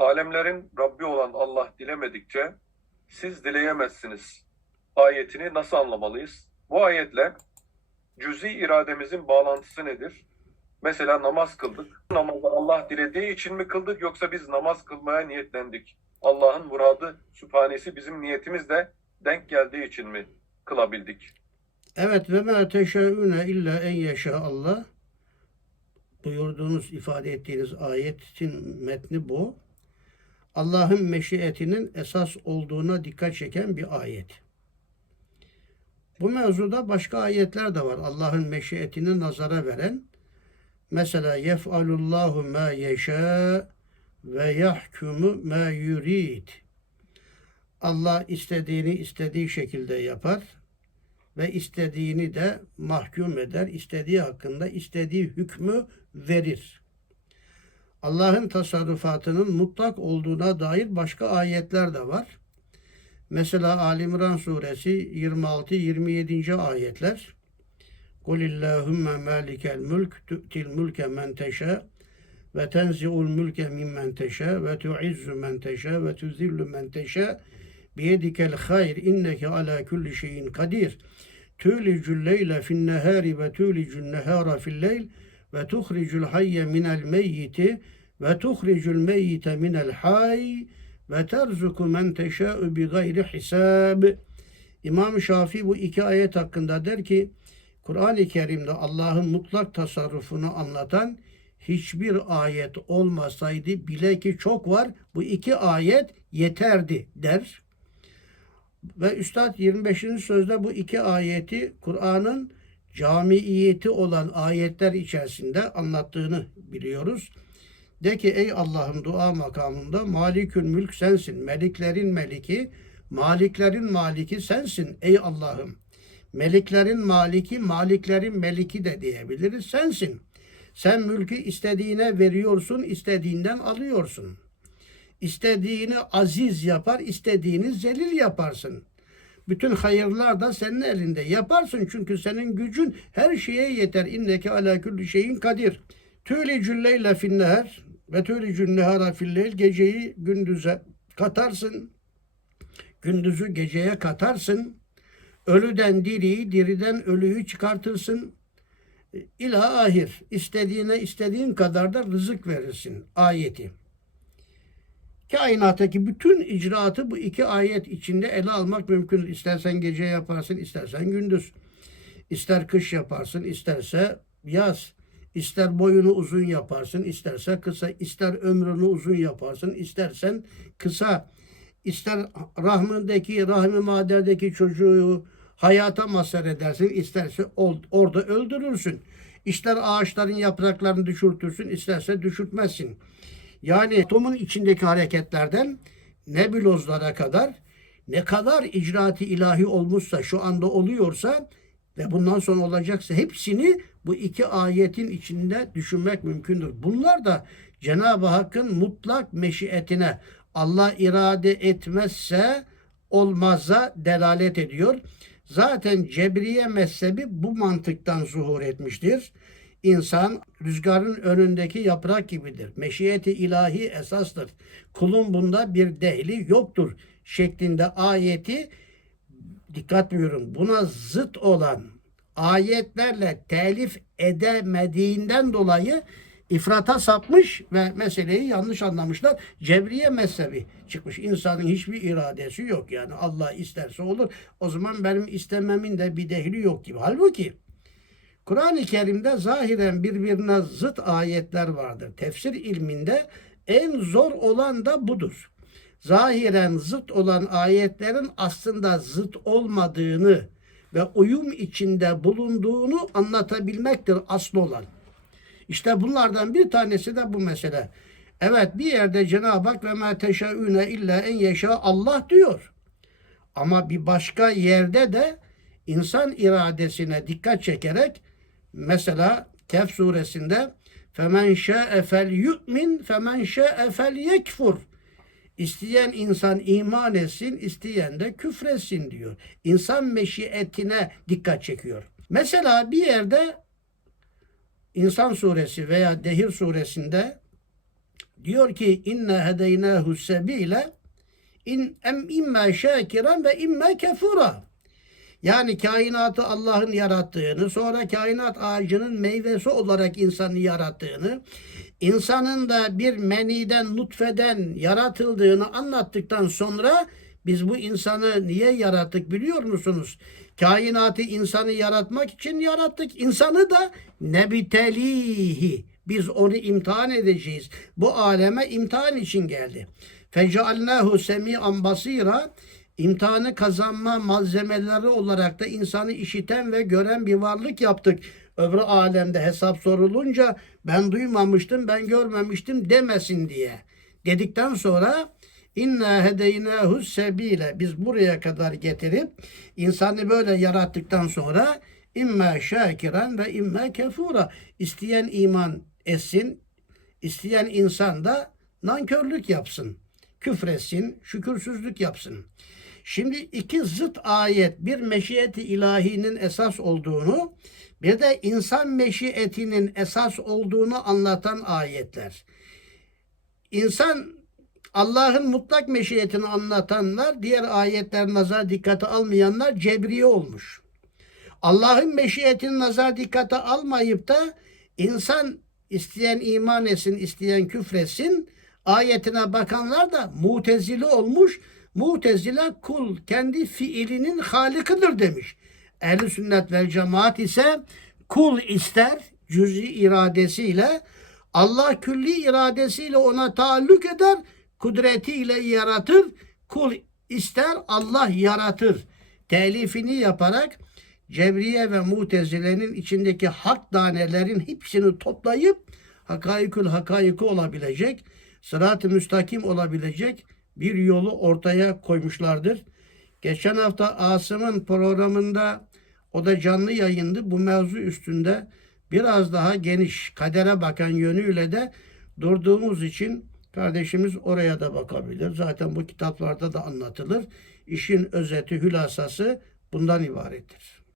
Alemlerin Rabbi olan Allah dilemedikçe siz dileyemezsiniz. Ayetini nasıl anlamalıyız? Bu ayetle cüzi irademizin bağlantısı nedir? Mesela namaz kıldık. Namazı Allah dilediği için mi kıldık yoksa biz namaz kılmaya niyetlendik? Allah'ın muradı, sübhanesi bizim niyetimizle denk geldiği için mi kılabildik? Evet ve ma teşe'une illa en yeşa Allah buyurduğunuz ifade ettiğiniz ayetin metni bu. Allah'ın meşiyetinin esas olduğuna dikkat çeken bir ayet. Bu mevzuda başka ayetler de var. Allah'ın meşiyetini nazara veren. Mesela yef'alullahu ma yeşâ ve yahkumu ma yurid. Allah istediğini istediği şekilde yapar ve istediğini de mahkum eder. istediği hakkında istediği hükmü verir. Allah'ın tasarrufatının mutlak olduğuna dair başka ayetler de var. Mesela Ali İmran suresi 26-27. ayetler. Kul illahümme malikel mülk tu'til mülke men teşâ ve tenzi'ul mülke mimmen teşâ ve tu'izzu men teşâ ve tuzillu men teşâ biyedikel hayr inneke ala kulli şeyin kadir. Tülicül leyle fin nehari ve ve tuhricul hayye minel meyyiti ve tuhricul meyyite minel hayy ve terzuku men teşâ'u bi gayri hisab. İmam Şafii bu iki ayet hakkında der ki Kur'an-ı Kerim'de Allah'ın mutlak tasarrufunu anlatan hiçbir ayet olmasaydı bile ki çok var bu iki ayet yeterdi der. Ve Üstad 25. sözde bu iki ayeti Kur'an'ın camiiyeti olan ayetler içerisinde anlattığını biliyoruz. De ki ey Allah'ım dua makamında malikül mülk sensin. Meliklerin meliki, maliklerin maliki sensin ey Allah'ım. Meliklerin maliki, maliklerin meliki de diyebiliriz. Sensin. Sen mülkü istediğine veriyorsun, istediğinden alıyorsun. İstediğini aziz yapar, istediğini zelil yaparsın. Bütün hayırlar da senin elinde. Yaparsın çünkü senin gücün her şeye yeter. İnneke ala kulli şeyin kadir. Tülecül leyle finneher ve tülecül nehara filleyl. Geceyi gündüze katarsın. Gündüzü geceye katarsın. Ölüden diriyi, diriden ölüyü çıkartırsın. İla ahir. İstediğine istediğin kadar da rızık verirsin. Ayeti. Kainattaki bütün icraatı bu iki ayet içinde ele almak mümkün. İstersen gece yaparsın, istersen gündüz. İster kış yaparsın, isterse yaz. İster boyunu uzun yaparsın, isterse kısa. İster ömrünü uzun yaparsın, istersen kısa. İster rahmindeki, rahmi maderdeki çocuğu hayata mazhar edersin, isterse orada öldürürsün. İster ağaçların yapraklarını düşürtürsün, isterse düşürtmezsin. Yani atomun içindeki hareketlerden nebulozlara kadar ne kadar icraati ilahi olmuşsa şu anda oluyorsa ve bundan sonra olacaksa hepsini bu iki ayetin içinde düşünmek mümkündür. Bunlar da Cenab-ı Hakk'ın mutlak meşiyetine Allah irade etmezse olmaza delalet ediyor. Zaten Cebriye mezhebi bu mantıktan zuhur etmiştir. İnsan rüzgarın önündeki yaprak gibidir. Meşiyeti ilahi esastır. Kulun bunda bir dehli yoktur şeklinde ayeti dikkat buyurun. Buna zıt olan ayetlerle telif edemediğinden dolayı ifrata sapmış ve meseleyi yanlış anlamışlar. Cebriye mezhebi çıkmış. İnsanın hiçbir iradesi yok. Yani Allah isterse olur. O zaman benim istememin de bir dehli yok gibi. Halbuki Kur'an-ı Kerim'de zahiren birbirine zıt ayetler vardır. Tefsir ilminde en zor olan da budur. Zahiren zıt olan ayetlerin aslında zıt olmadığını ve uyum içinde bulunduğunu anlatabilmektir asıl olan. İşte bunlardan bir tanesi de bu mesele. Evet bir yerde Cenab-ı Hak ve ma illa en yeşa Allah diyor. Ama bir başka yerde de insan iradesine dikkat çekerek mesela Kehf suresinde femen şa'e fel yu'min femen şa'e fel yekfur. İsteyen insan iman etsin, isteyen de küfretsin diyor. İnsan meşiyetine dikkat çekiyor. Mesela bir yerde İnsan suresi veya Dehir suresinde diyor ki inne hedeynahu sebile in em imme şakiran ve imme kefura. Yani kainatı Allah'ın yarattığını, sonra kainat ağacının meyvesi olarak insanı yarattığını, insanın da bir meniden, nutfeden yaratıldığını anlattıktan sonra biz bu insanı niye yarattık biliyor musunuz? Kainatı insanı yaratmak için yarattık. İnsanı da nebitelihi. Biz onu imtihan edeceğiz. Bu aleme imtihan için geldi. Fecealnahu semi'an basira imtihanı kazanma malzemeleri olarak da insanı işiten ve gören bir varlık yaptık. Öbür alemde hesap sorulunca ben duymamıştım, ben görmemiştim demesin diye. Dedikten sonra inna hedeynahu sebile biz buraya kadar getirip insanı böyle yarattıktan sonra imme şakiran ve imme kefura isteyen iman etsin, isteyen insan da nankörlük yapsın, küfretsin, şükürsüzlük yapsın. Şimdi iki zıt ayet bir meşiyeti ilahinin esas olduğunu bir de insan meşiyetinin esas olduğunu anlatan ayetler. İnsan Allah'ın mutlak meşiyetini anlatanlar diğer ayetler nazar dikkate almayanlar cebriye olmuş. Allah'ın meşiyetini nazar dikkate almayıp da insan isteyen iman etsin, isteyen küfretsin ayetine bakanlar da mutezili olmuş. Mutezile kul kendi fiilinin halikıdır demiş. Ehl-i sünnet vel cemaat ise kul ister cüz'i iradesiyle Allah külli iradesiyle ona taalluk eder, kudretiyle yaratır. Kul ister Allah yaratır. Telifini yaparak Cebriye ve Mutezile'nin içindeki hak tanelerin hepsini toplayıp hakaikül hakaiki olabilecek, sırat-ı müstakim olabilecek bir yolu ortaya koymuşlardır. Geçen hafta Asım'ın programında o da canlı yayındı. Bu mevzu üstünde biraz daha geniş kadere bakan yönüyle de durduğumuz için kardeşimiz oraya da bakabilir. Zaten bu kitaplarda da anlatılır. İşin özeti, hülasası bundan ibarettir.